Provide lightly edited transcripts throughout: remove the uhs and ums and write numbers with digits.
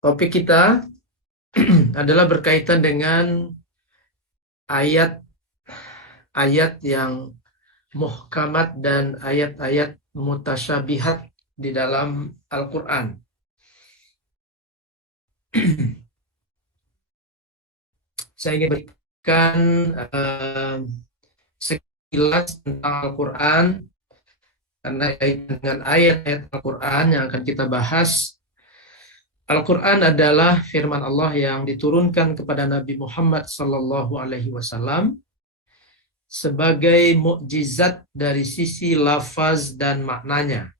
Topik kita adalah berkaitan dengan ayat-ayat yang muhkamat dan ayat-ayat mutasyabihat di dalam Al-Quran. Saya ingin berikan sekilas tentang Al-Quran karena kaitan dengan ayat-ayat Al-Quran yang akan kita bahas. Al-Quran adalah firman Allah yang diturunkan kepada Nabi Muhammad SAW sebagai mukjizat dari sisi lafaz dan maknanya.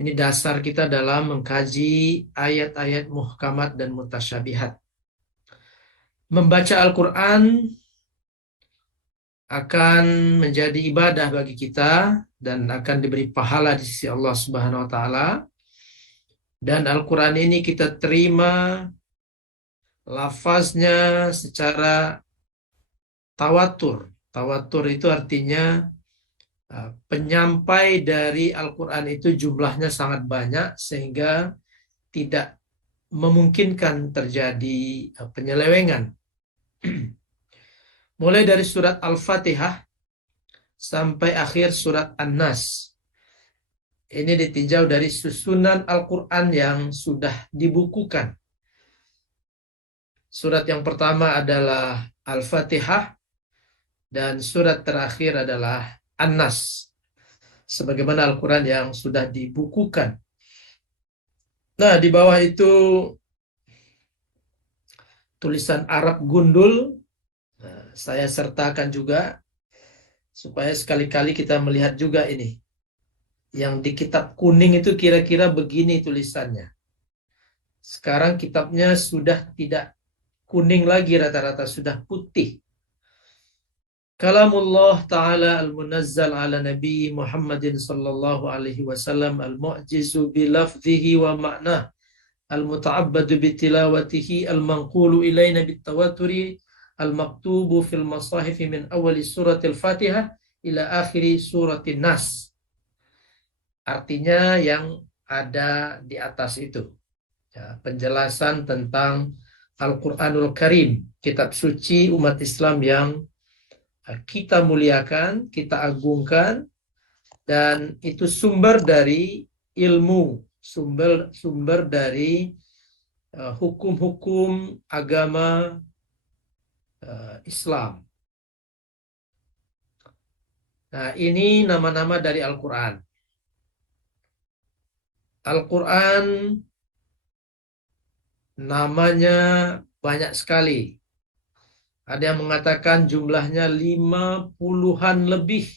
Ini dasar kita dalam mengkaji ayat-ayat muhkamat dan mutasyabihat. Membaca Al-Quran akan menjadi ibadah bagi kita dan akan diberi pahala di sisi Allah Subhanahu wa taala. Dan Al-Quran ini kita terima lafaznya secara tawatur. Tawatur itu artinya penyampai dari Al-Quran itu jumlahnya sangat banyak sehingga tidak memungkinkan terjadi penyelewengan. Mulai dari surat Al-Fatihah sampai akhir surat An-Nas. Ini ditinjau dari susunan Al-Quran yang sudah dibukukan. Surat yang pertama adalah Al-Fatihah dan surat terakhir adalah An-Nas. Sebagaimana Al-Quran yang sudah dibukukan. Nah, di bawah itu tulisan Arab gundul. Saya sertakan juga supaya sekali-kali kita melihat juga ini. Yang di kitab kuning itu kira-kira begini tulisannya. Sekarang kitabnya sudah tidak kuning lagi, rata-rata sudah putih. Kalamullah Ta'ala al-munazzal ala Nabi Muhammadin sallallahu alaihi wasallam al-mu'jizu bilafzihi wa ma'nah al-muta'abbadu bitilawatihi al-manqulu ilayna bitawaturi al-maktubu fil masahifi min awali suratil Fatihah ila akhiri suratin Nas. Artinya yang ada di atas itu. Ya, penjelasan tentang Al-Quranul Karim, kitab suci umat Islam yang kita muliakan, kita agungkan, dan itu sumber dari ilmu, sumber dari hukum-hukum agama Islam. Nah, ini nama-nama dari Al-Quran. Al-Quran namanya banyak sekali. Ada yang mengatakan jumlahnya 50-an lebih.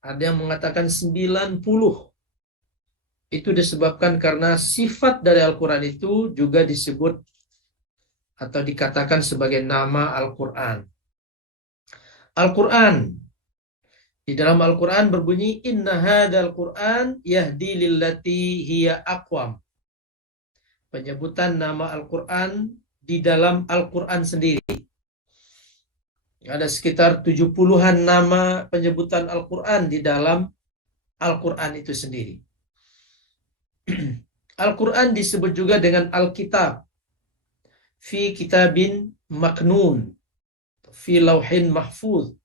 Ada yang mengatakan 90. Itu disebabkan karena sifat dari Al-Quran itu juga disebut atau dikatakan sebagai nama Al-Quran. Al-Quran. Di dalam Al-Quran berbunyi, Inna hadal Quran yahdi lillati hiya aqwam. Penyebutan nama Al-Quran di dalam Al-Quran sendiri. Ada sekitar 70-an nama penyebutan Al-Quran di dalam Al-Quran itu sendiri. Al-Quran disebut juga dengan Al-Kitab. Fi kitabin maknun. Fi lauhin mahfuz.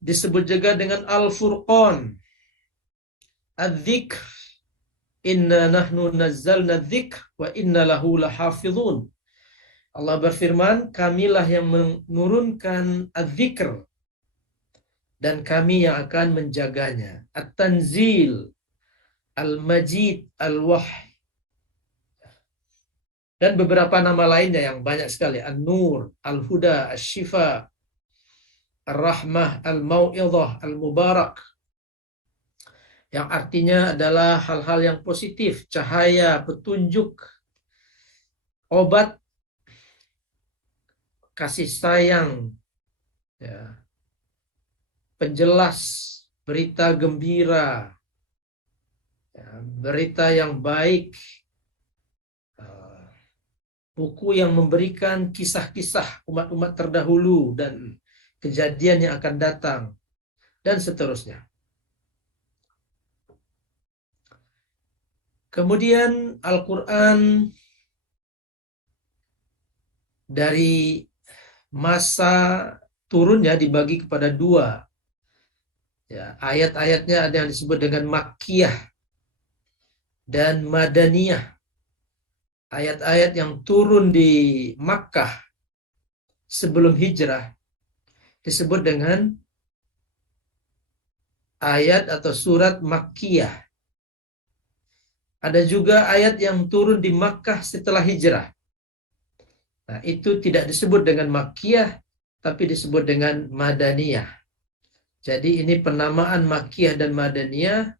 Disebut juga dengan Al-Furqan. Al-Dhikr. Inna nahnu nazzalna dzikr wa inna lahu lahafizun. Allah berfirman, kamilah yang menurunkan az-zikr dan kami yang akan menjaganya. At-Tanzil, Al-Majid, Al-Wahy. Dan beberapa nama lainnya yang banyak sekali. An-Nur, Al-Huda, Al-Shifa, Ar-Rahmah, Al-Mau'idhah, Al-Mubarak. Yang artinya adalah hal-hal yang positif, cahaya, petunjuk, obat, kasih sayang, ya, penjelas, berita gembira, ya, berita yang baik, buku yang memberikan kisah-kisah umat-umat terdahulu dan kejadian yang akan datang, dan seterusnya. Kemudian Al-Quran dari masa turunnya dibagi kepada dua. Ya, ayat-ayatnya ada yang disebut dengan Makkiyah dan Madaniyah. Ayat-ayat yang turun di Makkah sebelum hijrah disebut dengan ayat atau surat Makkiyah. Ada juga ayat yang turun di Makkah setelah hijrah. Nah, itu tidak disebut dengan Makkiyah, tapi disebut dengan Madaniyah. Jadi ini penamaan Makkiyah dan Madaniyah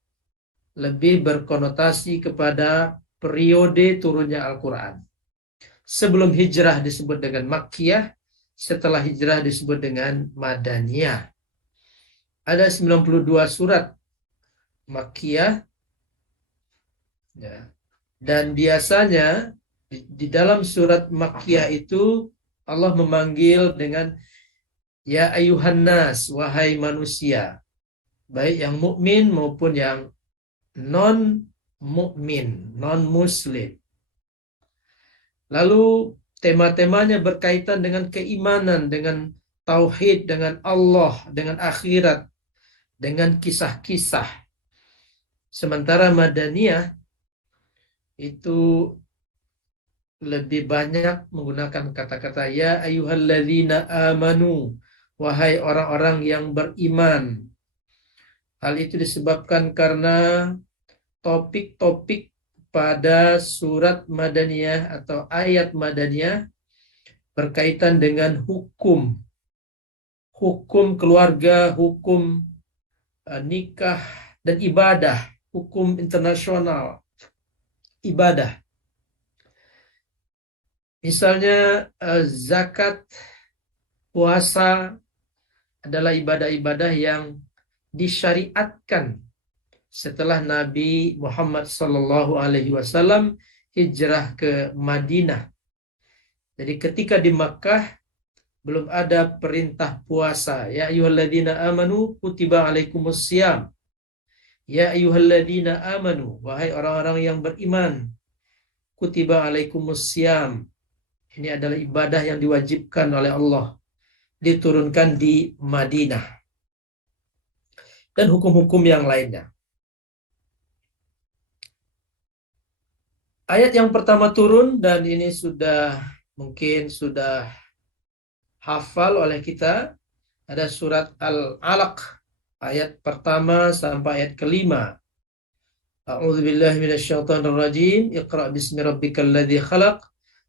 lebih berkonotasi kepada periode turunnya Al-Quran. Sebelum hijrah disebut dengan Makkiyah, setelah hijrah disebut dengan Madaniyah. Ada 92 surat Makkiyah, ya. Dan biasanya di dalam surat Makkiyah itu Allah memanggil dengan ya ayuhan nas, wahai manusia, baik yang mukmin maupun yang non mukmin, non muslim. Lalu tema-temanya berkaitan dengan keimanan, dengan tauhid, dengan Allah, dengan akhirat, dengan kisah-kisah. Sementara Madaniyah itu lebih banyak menggunakan kata-kata ya ayyuhalladzina amanu, wahai orang-orang yang beriman. Hal itu disebabkan karena topik-topik pada surat Madaniyah atau ayat Madaniyah berkaitan dengan hukum, hukum keluarga, hukum nikah dan ibadah, hukum internasional, ibadah. Misalnya zakat, puasa adalah ibadah-ibadah yang disyariatkan setelah Nabi Muhammad SAW hijrah ke Madinah. Jadi ketika di Makkah belum ada perintah puasa. Ya ayyuhalladzina amanu kutiba alaikumussyam. Ya ayyuhalladzina amanu, wahai orang-orang yang beriman, kutiba alaikumussyam. Ini adalah ibadah yang diwajibkan oleh Allah, diturunkan di Madinah. Dan hukum-hukum yang lainnya. Ayat yang pertama turun, dan ini mungkin sudah hafal oleh kita, ada surat Al-Alaq, ayat pertama sampai ayat kelima. A'udzubillahi minasyaitonirrajim. Iqra' bismi rabbikal ladzi khalaq,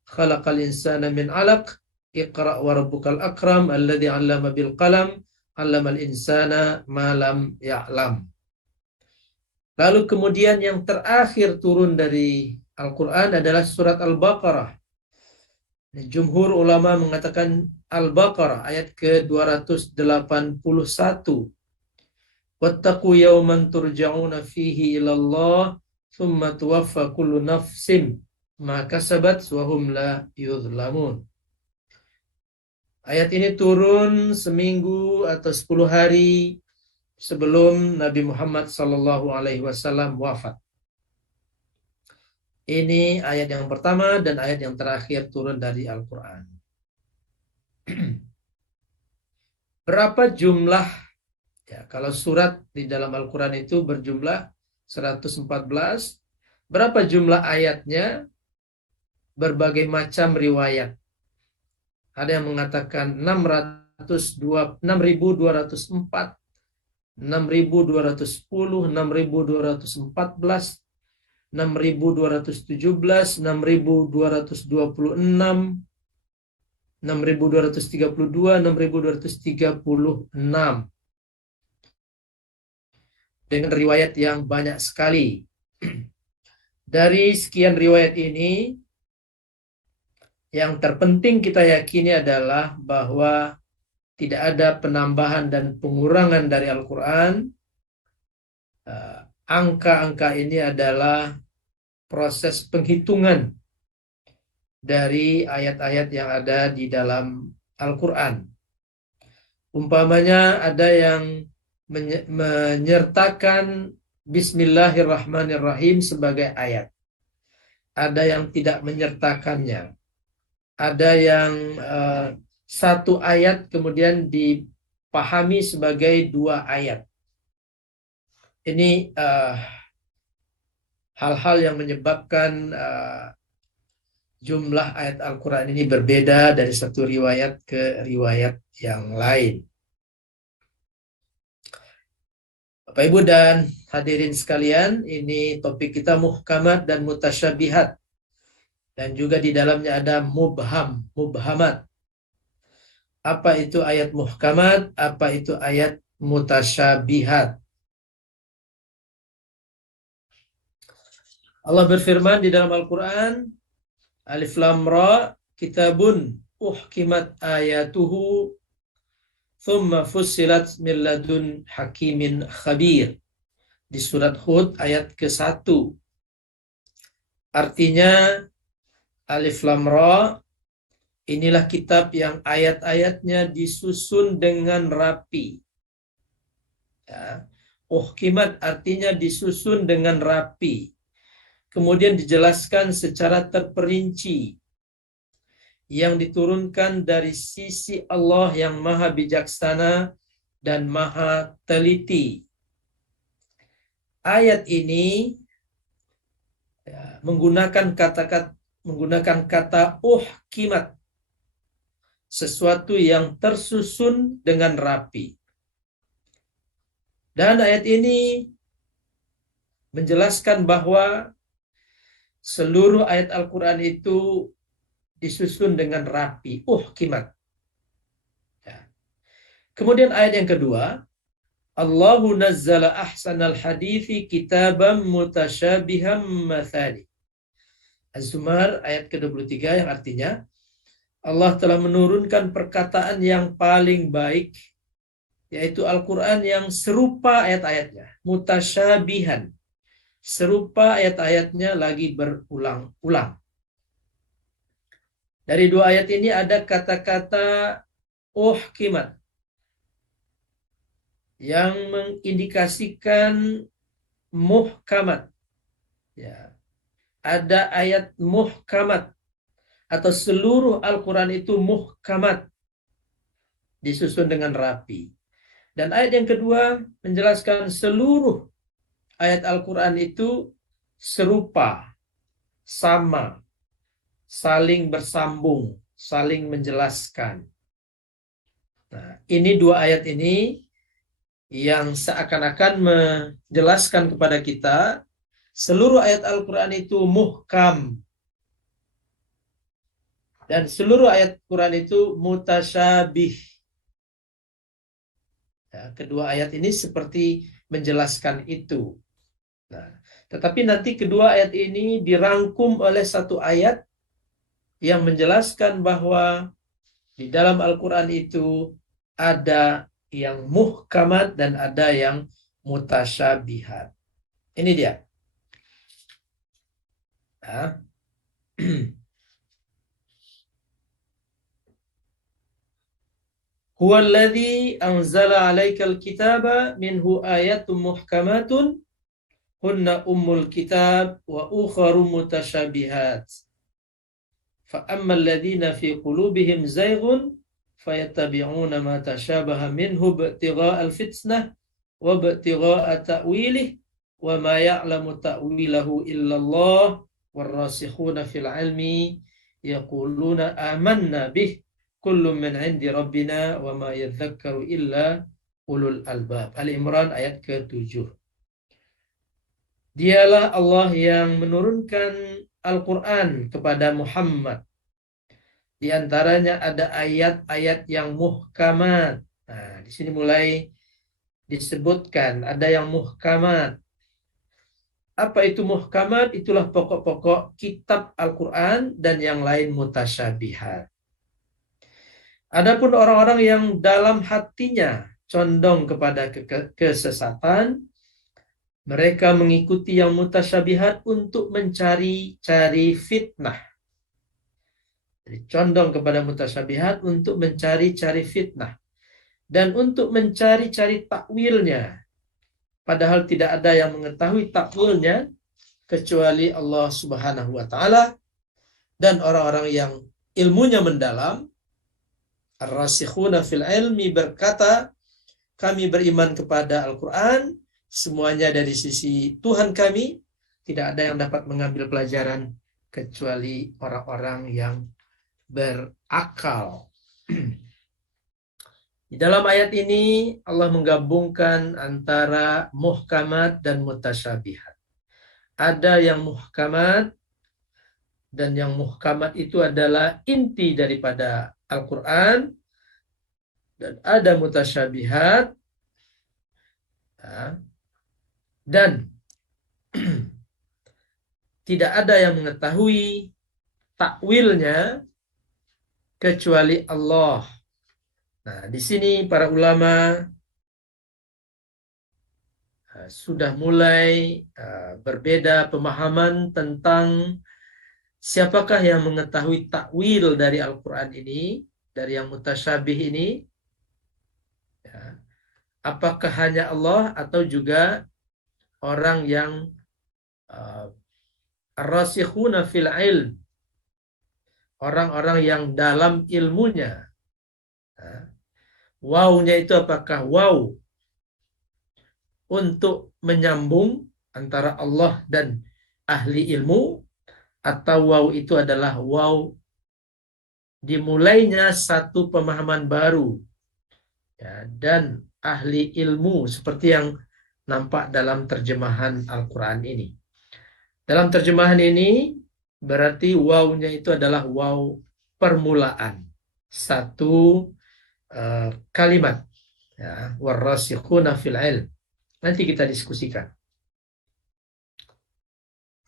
khalaqal insana min 'alaq, iqra' wa rabbukal akram alladzi 'allama bil qalam, 'allamal insana ma lam ya'lam. Lalu kemudian yang terakhir turun dari Al-Quran adalah surat Al-Baqarah. Jumhur ulama mengatakan Al-Baqarah ayat ke-281. Wattaqu yawman turja'una fihi ilallah thumma tuwaffa kullu nafsin ma kasabat wa hum la yuzlamun. Ayat ini turun seminggu atau 10 hari sebelum Nabi Muhammad SAW wafat. Ini ayat yang pertama dan ayat yang terakhir turun dari Al-Quran. Berapa jumlah, ya, kalau surat di dalam Al-Quran itu berjumlah 114, berapa jumlah ayatnya? Berbagai macam riwayat. Ada yang mengatakan 6.204, 6.210, 6.214, 6.217, 6.226, 6.232, 6.236. Dengan riwayat yang banyak sekali. Dari sekian riwayat ini, yang terpenting kita yakini adalah bahwa tidak ada penambahan dan pengurangan dari Al-Quran. Angka-angka ini adalah proses penghitungan dari ayat-ayat yang ada di dalam Al-Quran. Umpamanya ada yang menyertakan Bismillahirrahmanirrahim sebagai ayat. ada yang tidak menyertakannya, ada yang satu ayat kemudian dipahami sebagai dua ayat. Ini hal-hal yang menyebabkan jumlah ayat Al-Quran ini berbeda dari satu riwayat ke riwayat yang lain. Bapak Ibu dan hadirin sekalian, ini topik kita muhkamat dan mutasyabihat. Dan juga di dalamnya ada mubham, mubhamat. Apa itu ayat muhkamat? Apa itu ayat mutasyabihat? Allah berfirman di dalam Al-Quran, Alif Lam Ra, kitabun uhkimat ayatuhu thumma fussilat min ladun hakimin khabir. Di surat Hud ayat ke-1. Artinya Alif Lam Ra, inilah kitab yang ayat-ayatnya disusun dengan rapi. Ya. Uhkimat artinya disusun dengan rapi. Kemudian dijelaskan secara terperinci. Yang diturunkan dari sisi Allah yang maha bijaksana dan maha teliti. Ayat ini ya, menggunakan kata uhkimat, sesuatu yang tersusun dengan rapi. Dan ayat ini menjelaskan bahwa seluruh ayat Al-Quran itu disusun dengan rapi, uhkimat. Ya. Kemudian ayat yang kedua, Allahu nazzala ahsanal hadithi kitabam mutasyabiham mathali. Az-Zumar ayat ke-23 yang artinya Allah telah menurunkan perkataan yang paling baik, yaitu Al-Quran yang serupa ayat-ayatnya, mutasyabihan, serupa ayat-ayatnya lagi berulang-ulang. Dari dua ayat ini ada kata-kata uhkimat yang mengindikasikan muhkamat. Ya. Ada ayat muhkamat atau seluruh Al-Quran itu muhkamat, disusun dengan rapi. Dan ayat yang kedua menjelaskan seluruh ayat Al-Quran itu serupa, sama, saling bersambung, saling menjelaskan. Nah, ini dua ayat ini yang seakan-akan menjelaskan kepada kita seluruh ayat Al-Quran itu muhkam. Dan seluruh ayat Quran itu mutasyabih. Ya, kedua ayat ini seperti menjelaskan itu. Nah, tetapi nanti kedua ayat ini dirangkum oleh satu ayat yang menjelaskan bahwa di dalam Al-Quran itu ada yang muhkamat dan ada yang mutasyabihat. Ini dia. Nah. Huwa alladhi anzala 'alaikal kitaba minhu ayatun muhkamatun hunna ummul kitab wa ukharu mutasyabihat. Fa ammal ladzina fi qulubihim zayghun fayattabi'una ma tashabaha minhu ibtigha'al fitnah wa ibtigha'a ta'wilih wa ma ya'lamu ta'wilahu illa Allah warrasikhuna fil 'ilmi yaquluna amanna bih kullu min 'indi rabbina wa ma yadhakkaru illa ulul albab. Ali Imran ayat ke-7. Dialah Allah yang menurunkan Al-Quran kepada Muhammad. Di antaranya ada ayat-ayat yang muhkamat. Nah, di sini mulai disebutkan ada yang muhkamat. Apa itu muhkamat? Itulah pokok-pokok kitab Al-Quran dan yang lain mutasyabihat. Adapun orang-orang yang dalam hatinya condong kepada kesesatan, mereka mengikuti yang mutasyabihat untuk mencari-cari fitnah. Jadi condong kepada mutasyabihat untuk mencari-cari fitnah. Dan untuk mencari-cari takwilnya. Padahal tidak ada yang mengetahui takwilnya kecuali Allah Subhanahu wa taala, dan orang-orang yang ilmunya mendalam, ar-rasikhuna fil ilmi, berkata, kami beriman kepada Al-Quran, semuanya dari sisi Tuhan kami, tidak ada yang dapat mengambil pelajaran kecuali orang-orang yang berakal. Di dalam ayat ini Allah menggabungkan antara muhkamat dan mutasyabihat. Ada yang muhkamat, dan yang muhkamat itu adalah inti daripada Al-Quran, dan ada mutasyabihat, dan tidak ada yang mengetahui takwilnya kecuali Allah. Nah, di sini para ulama sudah mulai berbeda pemahaman tentang siapakah yang mengetahui takwil dari Al-Quran ini, dari yang mutasyabih ini. Ya. Apakah hanya Allah atau juga orang yang ar-rasikhuna fil ilm, orang-orang yang dalam ilmunya. Wawnya itu apakah waw untuk menyambung antara Allah dan ahli ilmu, atau waw itu adalah waw dimulainya satu pemahaman baru, ya, dan ahli ilmu, seperti yang nampak dalam terjemahan Al-Quran ini. Dalam terjemahan ini berarti wawnya itu adalah waw permulaan satu kalimat, ya, warrasikhuna fil ilm. Nanti kita diskusikan.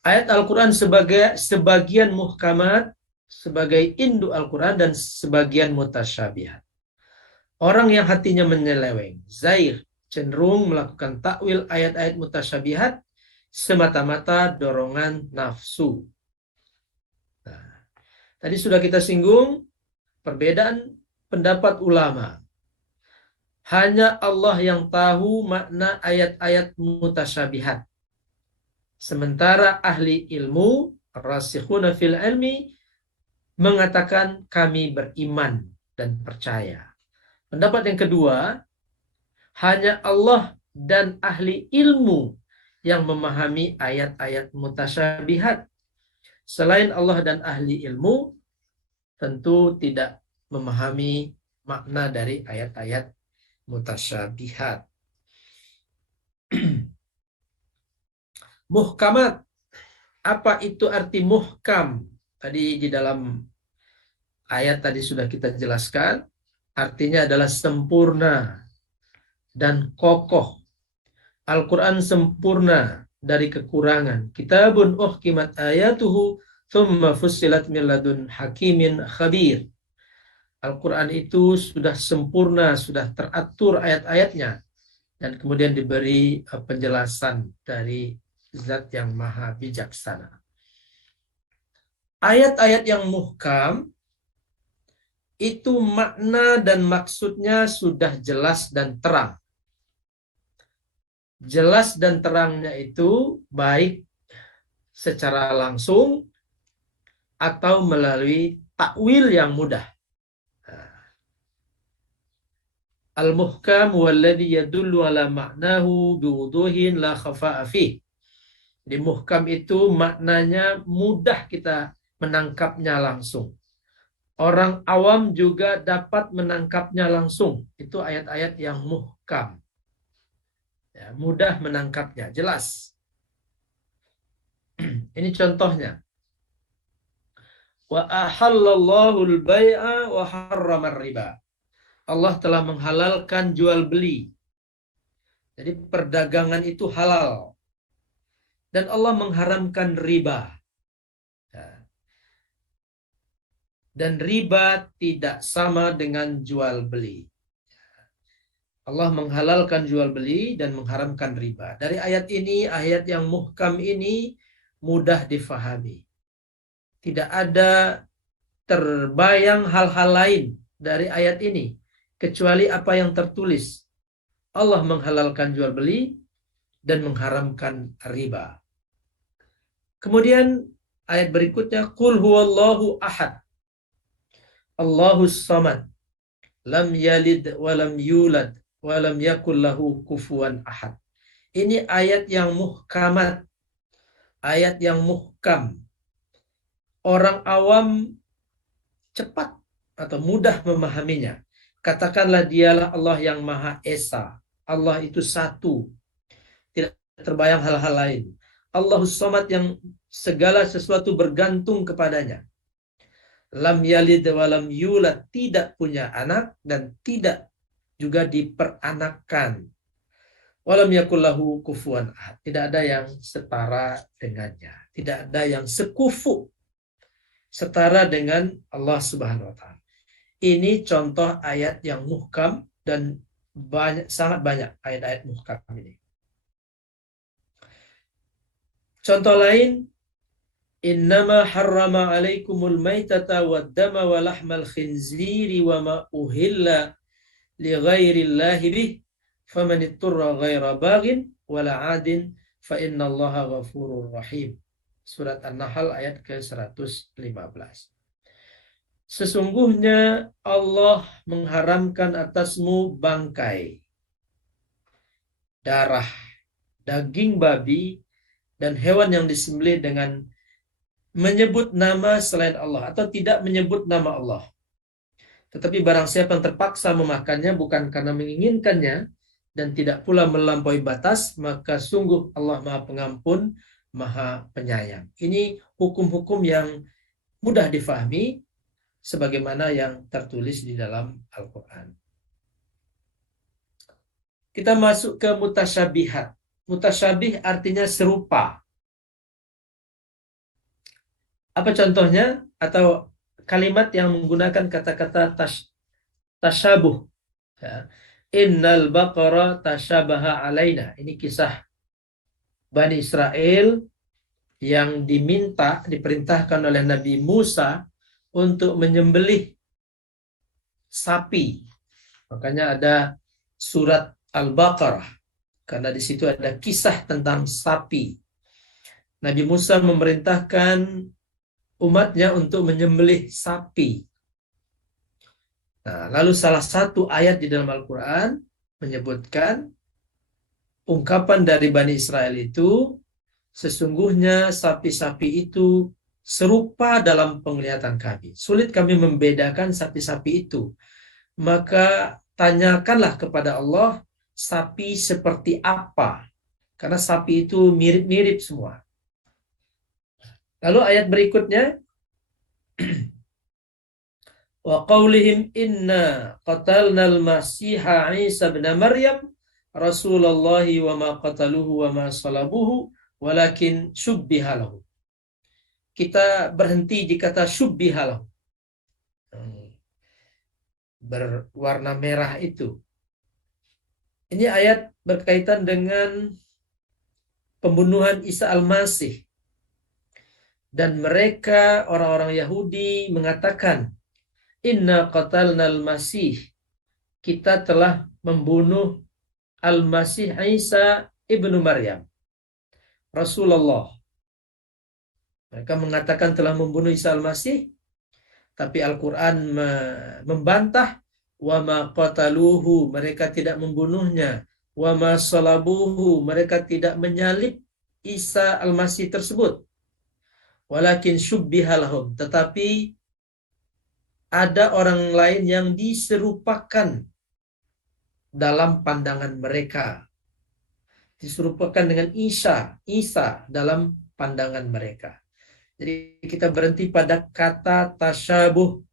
Ayat Al-Quran sebagian muhkamat, sebagai induk Al-Quran, dan sebagian mutasyabihat. Orang yang hatinya menyeleweng, zair, cenderung melakukan takwil ayat-ayat mutasyabihat semata-mata dorongan nafsu. Nah, tadi sudah kita singgung perbedaan pendapat ulama. Hanya Allah yang tahu makna ayat-ayat mutasyabihat. Sementara ahli ilmu, rasikhuna fil ilmi, mengatakan kami beriman dan percaya. Pendapat yang kedua, hanya Allah dan ahli ilmu yang memahami ayat-ayat mutasyabihat. Selain Allah dan ahli ilmu, tentu tidak memahami makna dari ayat-ayat mutasyabihat. Muhkamat. Apa itu arti muhkam? Tadi di dalam ayat tadi sudah kita jelaskan. Artinya adalah sempurna dan kokoh. Al-Quran sempurna dari kekurangan. Kitabun uhkimat ayatuhu thumma fussilat min ladun hakimin khabir. Al-Quran itu sudah sempurna, sudah teratur ayat-ayatnya, dan kemudian diberi penjelasan dari Zat yang maha bijaksana. Ayat-ayat yang muhkam itu makna dan maksudnya sudah jelas dan terang. Jelas dan terangnya itu baik secara langsung atau melalui takwil yang mudah. Al-muhkam walladhi yadullu ala ma'nahu biwuduhin la khafa'a fih. Di muhkam itu maknanya mudah kita menangkapnya langsung. Orang awam juga dapat menangkapnya langsung. Itu ayat-ayat yang muhkam. Ya, mudah menangkapnya, jelas. Ini contohnya. Wa ahallallahu al-bai'a wa harrama riba. Allah telah menghalalkan jual beli. Jadi perdagangan itu halal. Dan Allah mengharamkan riba. Dan riba tidak sama dengan jual beli. Allah menghalalkan jual beli dan mengharamkan riba. Dari ayat ini, ayat yang muhkam ini mudah difahami. Tidak ada terbayang hal-hal lain dari ayat ini kecuali apa yang tertulis. Allah menghalalkan jual beli dan mengharamkan riba. Kemudian ayat berikutnya, Qul huwallahu ahad, Allahus samad, lam yalid walam yulad walam yakul lahu kufuwan ahad. Ini ayat yang muhkamat, ayat yang muhkam. Orang awam cepat atau mudah memahaminya. Katakanlah dialah Allah yang Maha Esa. Allah itu satu, tidak terbayang hal-hal lain. Allahus Samad yang segala sesuatu bergantung kepadanya. Lam yalid walam yulad, tidak punya anak dan tidak juga diperanakkan. Walam yakullahu kufuwan ahad, tidak ada yang setara dengannya, tidak ada yang sekufu setara dengan Allah Subhanahu wa taala. Ini contoh ayat yang muhkam dan sangat banyak ayat-ayat muhkam ini. Contoh lain, innama harrama alaikumul maitata waddama wa lahmal khinziri wa ma uhilla li ghairillahi bih faman itturra ghaira baghin wala adin fa innallaha ghafurur rahim. Surat An-Nahl ayat ke-115. Sesungguhnya Allah mengharamkan atasmu bangkai, darah, daging babi, dan hewan yang disembelih dengan menyebut nama selain Allah atau tidak menyebut nama Allah. Tetapi barang siapa yang terpaksa memakannya bukan karena menginginkannya dan tidak pula melampaui batas, maka sungguh Allah Maha Pengampun, Maha Penyayang. Ini hukum-hukum yang mudah difahami sebagaimana yang tertulis di dalam Al-Quran. Kita masuk ke mutasyabihat. Mutasyabih artinya serupa. Apa contohnya? Atau kalimat yang menggunakan kata-kata tasyabuh. Ya. Innal baqara tasyabaha alaina. Ini kisah Bani Israel yang diperintahkan oleh Nabi Musa untuk menyembelih sapi. Makanya ada surat Al-Baqarah, karena di situ ada kisah tentang sapi. Nabi Musa memerintahkan umatnya untuk menyembelih sapi. Nah, lalu salah satu ayat di dalam Al-Quran menyebutkan ungkapan dari Bani Israel itu, sesungguhnya sapi-sapi itu serupa dalam penglihatan kami. Sulit kami membedakan sapi-sapi itu. Maka tanyakanlah kepada Allah, sapi seperti apa? Karena sapi itu mirip-mirip semua. Lalu ayat berikutnya, wa qaulihim inna qatalnal masiha Isa bin Maryam Rasulullah wa ma qataluhu wa ma salabuhu walakin syubbiha lahu. Kita berhenti di kata syubbiha lahu. Berwarna merah itu. Ini ayat berkaitan dengan pembunuhan Isa Al-Masih. Dan mereka orang-orang Yahudi mengatakan, inna qatalnal masih, kita telah membunuh Al-Masih Isa ibnu Maryam, Rasulullah. Mereka mengatakan telah membunuh Isa Al-Masih, tapi Al-Quran membantah, wa ma qataluhu, mereka tidak membunuhnya, wa ma salabuhu, mereka tidak menyalib Isa Al-Masih tersebut, walakin syubbiha lahum, tetapi ada orang lain yang diserupakan dalam pandangan mereka, diserupakan dengan Isa dalam pandangan mereka. Jadi kita berhenti pada kata tasyabuh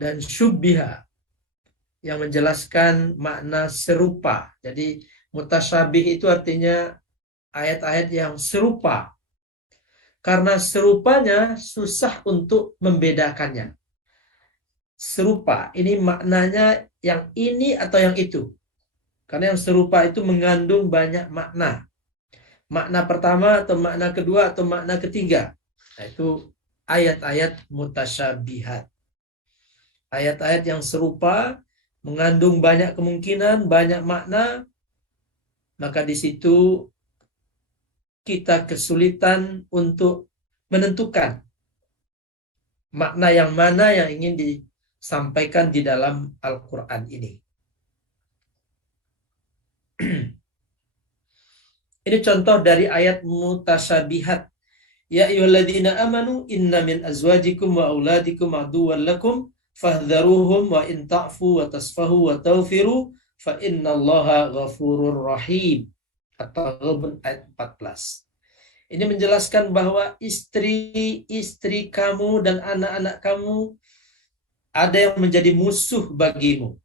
dan syubbiha yang menjelaskan makna serupa. Jadi mutasyabih itu artinya ayat-ayat yang serupa. Karena serupanya susah untuk membedakannya. Serupa, ini maknanya yang ini atau yang itu. Karena yang serupa itu mengandung banyak makna. Makna pertama atau makna kedua atau makna ketiga. Nah, itu ayat-ayat mutasyabihat. Ayat-ayat yang serupa mengandung banyak kemungkinan, banyak makna, maka di situ kita kesulitan untuk menentukan makna yang mana yang ingin disampaikan di dalam Al-Quran ini. Ini contoh dari ayat mutasyabihat. Ya ayyuhalladzina amanu inna min azwajikum wa auladikum aduwwan lakum fahdharuhum wa in ta'fu wa tasfahu wa tawfiru fa innallaha ghafurur rahim. At-Taghabun ayat 14. Ini menjelaskan bahwa istri-istri kamu dan anak-anak kamu ada yang menjadi musuh bagimu.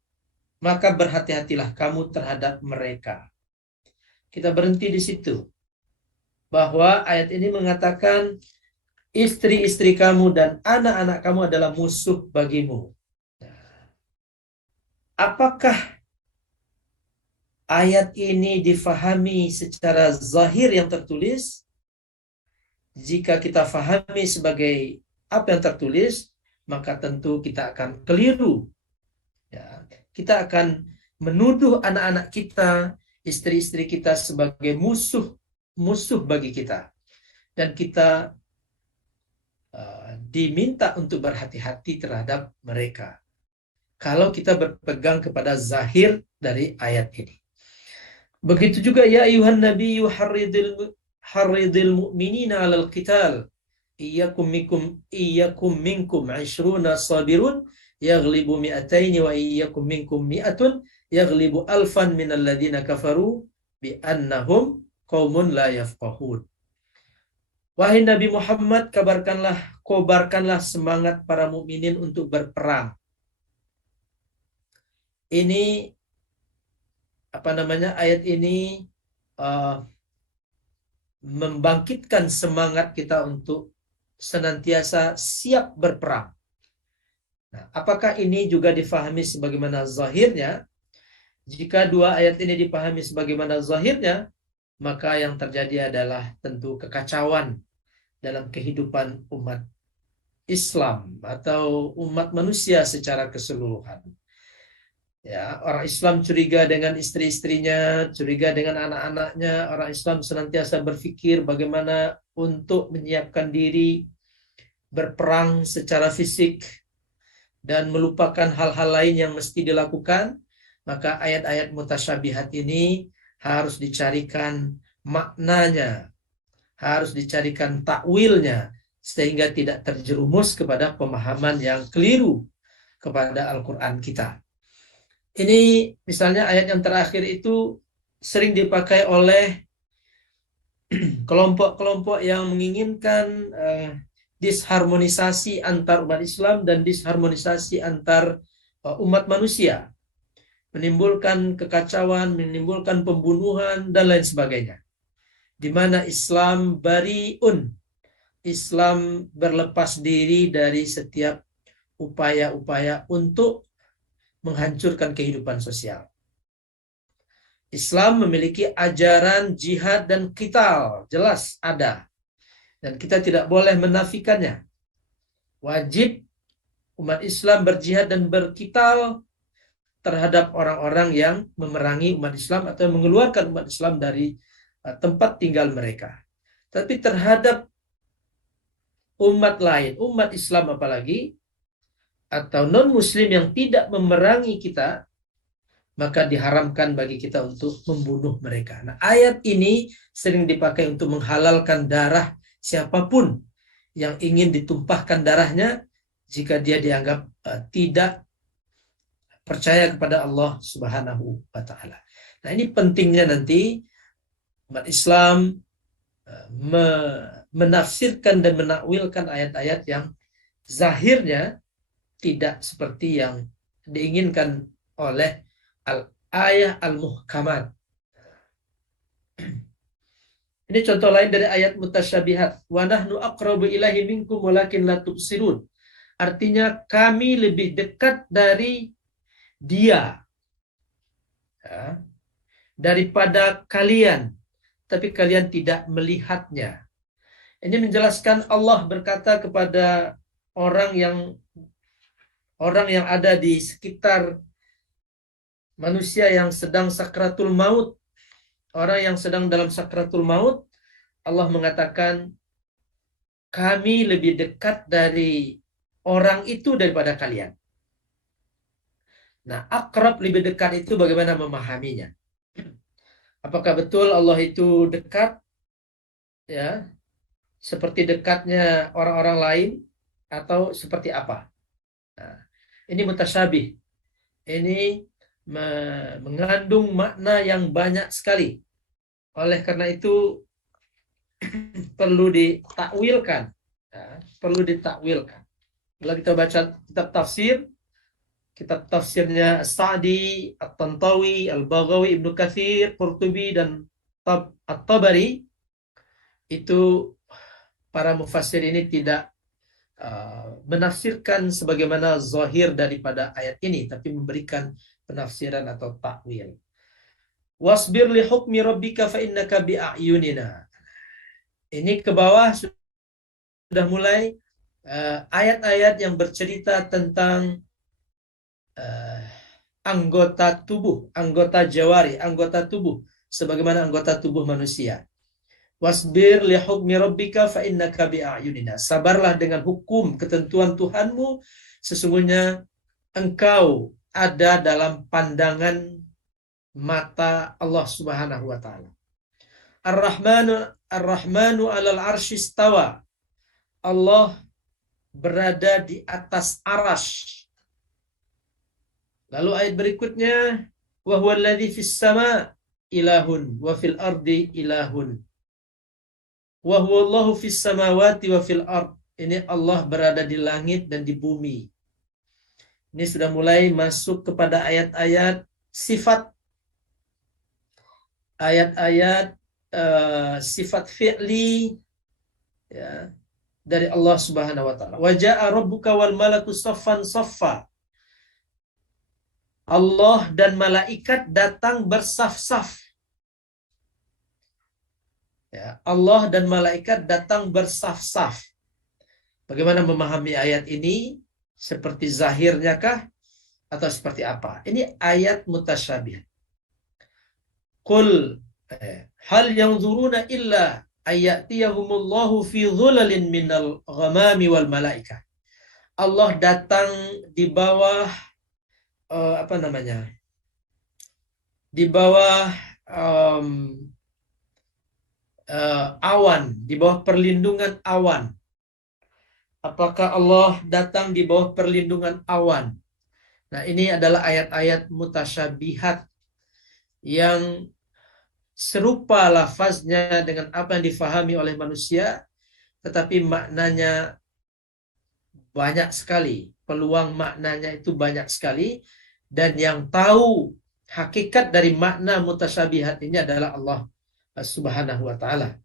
Maka berhati-hatilah kamu terhadap mereka. Kita berhenti di situ. Bahwa ayat ini mengatakan istri-istri kamu dan anak-anak kamu adalah musuh bagimu. Apakah ayat ini difahami secara zahir yang tertulis? Jika kita fahami sebagai apa yang tertulis, maka tentu kita akan keliru. Ya, kita akan menuduh anak-anak kita, istri-istri kita sebagai musuh bagi kita. Dan kita diminta untuk berhati-hati terhadap mereka. Kalau kita berpegang kepada zahir dari ayat ini. Begitu juga ya ayuhan nabi harridil mu'minina 'alal qital. Iyyakum minkum 'ishruna sabirun yaghlibu mi'ataini wa iyyakum minkum mi'atun yaghlibu alfan minal ladzina kafaru bi annahum qaumun la yafqahun. Wahai Nabi Muhammad, kobarkanlah semangat para mukminin untuk berperang. Ini ayat ini membangkitkan semangat kita untuk senantiasa siap berperang. Nah, apakah ini juga difahami sebagaimana zahirnya? Jika dua ayat ini dipahami sebagaimana zahirnya, maka yang terjadi adalah tentu kekacauan dalam kehidupan umat Islam atau umat manusia secara keseluruhan. Ya, orang Islam curiga dengan istri-istrinya, curiga dengan anak-anaknya. Orang Islam senantiasa berpikir bagaimana untuk menyiapkan diri berperang secara fisik dan melupakan hal-hal lain yang mesti dilakukan. Maka ayat-ayat mutasyabihat ini harus dicarikan maknanya, harus dicarikan takwilnya, sehingga tidak terjerumus kepada pemahaman yang keliru kepada Al-Quran kita. Ini misalnya ayat yang terakhir itu sering dipakai oleh kelompok-kelompok yang menginginkan disharmonisasi antar umat Islam dan disharmonisasi antar umat manusia, menimbulkan kekacauan, menimbulkan pembunuhan dan lain sebagainya. Di mana Islam bariun, Islam berlepas diri dari setiap upaya-upaya untuk menghancurkan kehidupan sosial. Islam memiliki ajaran jihad dan qital, jelas ada. Dan kita tidak boleh menafikannya. Wajib umat Islam berjihad dan berqital terhadap orang-orang yang memerangi umat Islam atau mengeluarkan umat Islam dari tempat tinggal mereka. Tapi terhadap umat lain, umat Islam apalagi, atau non-muslim yang tidak memerangi kita, maka diharamkan bagi kita untuk membunuh mereka. Nah, ayat ini sering dipakai untuk menghalalkan darah siapapun yang ingin ditumpahkan darahnya jika dia dianggap tidak percaya kepada Allah Subhanahu wa taala. Nah, ini pentingnya nanti umat Islam menafsirkan dan menakwilkan ayat-ayat yang zahirnya tidak seperti yang diinginkan oleh ayat al-muhkamat. Ini contoh lain dari ayat mutasyabihat. Wa nahnu aqrabu ilaihi minkum walakin la tubsirun. Artinya kami lebih dekat dari dia daripada kalian, tapi kalian tidak melihatnya. Ini menjelaskan Allah berkata kepada orang yang ada di sekitar manusia yang sedang sakratul maut, orang yang sedang dalam sakratul maut, Allah mengatakan kami lebih dekat dari orang itu daripada kalian. Nah, akrab lebih dekat itu bagaimana memahaminya? Apakah betul Allah itu dekat, ya, seperti dekatnya orang-orang lain, atau seperti apa? Nah, ini mutasyabih. Ini mengandung makna yang banyak sekali. Oleh karena itu perlu ditakwilkan. Ya, perlu ditakwilkan. Kalau kita baca kitab tafsirnya Sa'di, At-Tantawi, Al-Baghawi, Ibnu Katsir, Qurtubi, dan At-Tabari, itu para mufassir ini tidak menafsirkan sebagaimana zahir daripada ayat ini, tapi memberikan penafsiran atau takwil. Wasbir li hukmi rabbika fa innaka bi'ayunina. Ini ke bawah sudah mulai ayat-ayat yang bercerita tentang anggota tubuh, anggota jawari, anggota tubuh, sebagaimana anggota tubuh manusia. Wasbir li hukmi rabbika fa innaka bi'ayunina. Sabarlah dengan hukum ketentuan Tuhanmu, sesungguhnya engkau ada dalam pandangan mata Allah Subhanahu wa taala. Ar-Rahmanu 'alal 'arsy istawa. Allah berada di atas arasy. Lalu ayat berikutnya, wa huwal ladzi fis sama ilahun wa fil ardi ilahun. Wa huwallahu fis samawati wa fil ard. Ini Allah berada di langit dan di bumi. Ini sudah mulai masuk kepada ayat-ayat sifat, ayat-ayat sifat fi'li, ya, dari Allah Subhanahu wa taala. Wa jaa rabbuka wal malaku saffan saffa. Allah dan malaikat datang bersaf-saf. Ya, Allah dan malaikat datang bersaf-saf. Bagaimana memahami ayat ini? Seperti zahirnya kah? Atau seperti apa? Ini ayat mutasyabih. Qul hal yanzuruna illa ayyatiyahumullahu fi dhulalin minal ghamami wal malaikah. Allah datang di bawah apa namanya? Di bawah awan, di bawah perlindungan awan. Apakah Allah datang di bawah perlindungan awan? Nah, ini adalah ayat-ayat mutasyabihat yang serupa lafaznya dengan apa yang difahami oleh manusia, tetapi maknanya banyak sekali. Peluang maknanya itu banyak sekali. Dan yang tahu hakikat dari makna mutasyabihat ini adalah Allah Subhanahu wa ta'ala.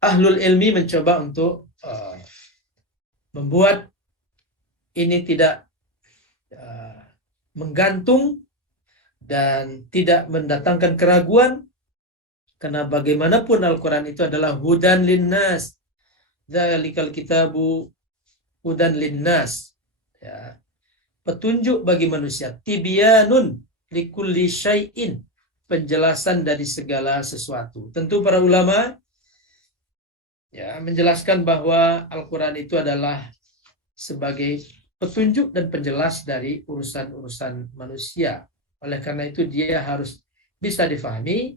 Ahlul ilmi mencoba untuk membuat ini tidak menggantung dan tidak mendatangkan keraguan, karena bagaimanapun Al-Quran itu adalah hudan linnas, dzalikal kitabu hudan linnas, ya, petunjuk bagi manusia, tibyanun likulli syai'in, penjelasan dari segala sesuatu. Tentu para ulama, ya, menjelaskan bahwa Al-Quran itu adalah sebagai petunjuk dan penjelas dari urusan-urusan manusia. Oleh karena itu dia harus bisa difahami,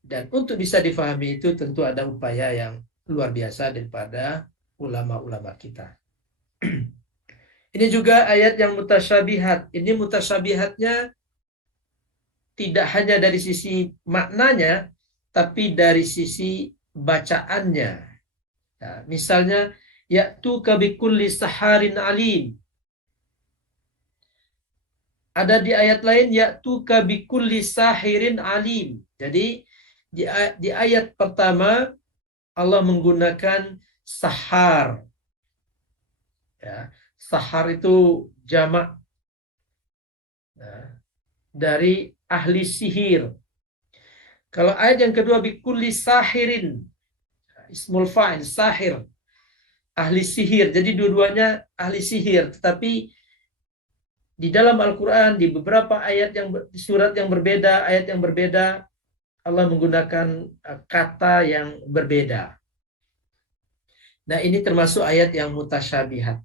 dan untuk bisa difahami itu tentu ada upaya yang luar biasa daripada ulama-ulama kita. Ini juga ayat yang mutasyabihat. Ini mutasyabihatnya tidak hanya dari sisi maknanya, tapi dari sisi bacaannya. Ya, misalnya, ya'tuka bikulli saharin alim. Ada di ayat lain, ya'tuka bikulli sahirin alim. Jadi di ayat pertama Allah menggunakan sahar. Ya, sahar itu jamak, ya, dari ahli sihir. Kalau ayat yang kedua, bikulli sahirin, ismul fa'il, sahir, ahli sihir. Jadi dua-duanya ahli sihir. Tetapi di dalam Al-Quran, di beberapa ayat surat yang berbeda, ayat yang berbeda, Allah menggunakan kata yang berbeda. Nah, ini termasuk ayat yang mutasyabihat.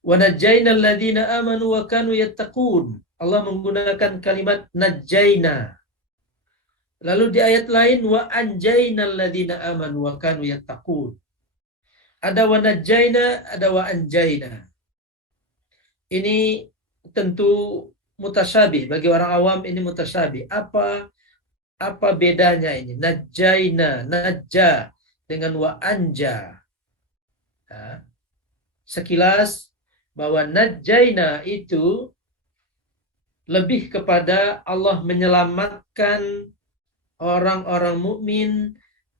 Wa najjaynal ladzina amanu wa kanu yattaqun. Allah menggunakan kalimat najjayna. Lalu di ayat lain wa anjaynal ladzina amanu wa kanu yattaqun. Ada wa najjayna, ada wa anjayna. Ini tentu mutasyabih bagi orang awam, ini mutasyabih. Apa bedanya ini? Najjayna, najja dengan wa anja. Nah, sekilas bahwa najjayna itu lebih kepada Allah menyelamatkan orang-orang mukmin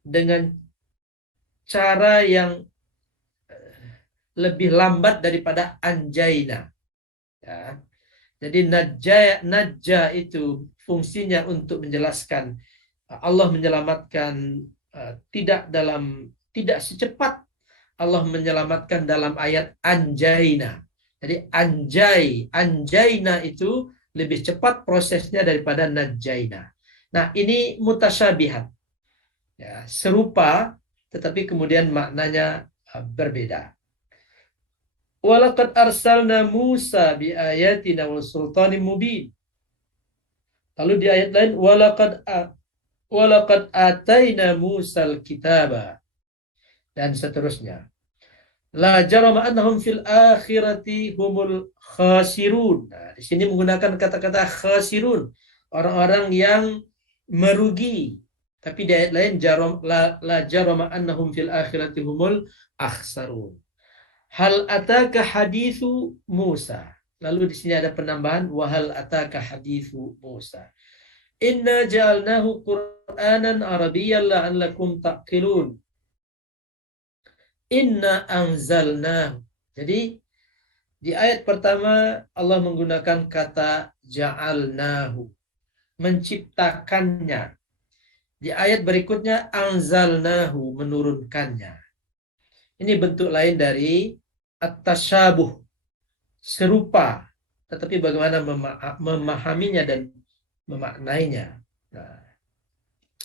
dengan cara yang lebih lambat daripada anjaina. Ya. Jadi najja itu fungsinya untuk menjelaskan Allah menyelamatkan tidak secepat Allah menyelamatkan dalam ayat anjaina. Jadi anjaina itu lebih cepat prosesnya daripada najjaina. Nah, ini mutasyabihat. Ya, serupa tetapi kemudian maknanya berbeda. Walaqad arsalna Musa bi ayatina wa sultanin mubin. Lalu di ayat lain walaqad ataina Musal kitaba dan seterusnya. La jarama annahum fil akhirati humul khasirun. Nah, di sini menggunakan kata-kata khasirun, orang-orang yang merugi. Tapi di ayat lain la jarama annahum fil akhirati humul akhsarun. Hal ataka hadithu Musa. Lalu di sini ada penambahan wahal ataka hadithu Musa. Inna ja'alnahu Qur'anan Arabiyyan la'allakum taqilun. Inna anzalnahu. Jadi di ayat pertama Allah menggunakan kata ja'alnahu, menciptakannya. Di ayat berikutnya anzalnahu, menurunkannya. Ini bentuk lain dari at-tasyabuh, serupa, tetapi bagaimana memahaminya dan memaknainya. Nah,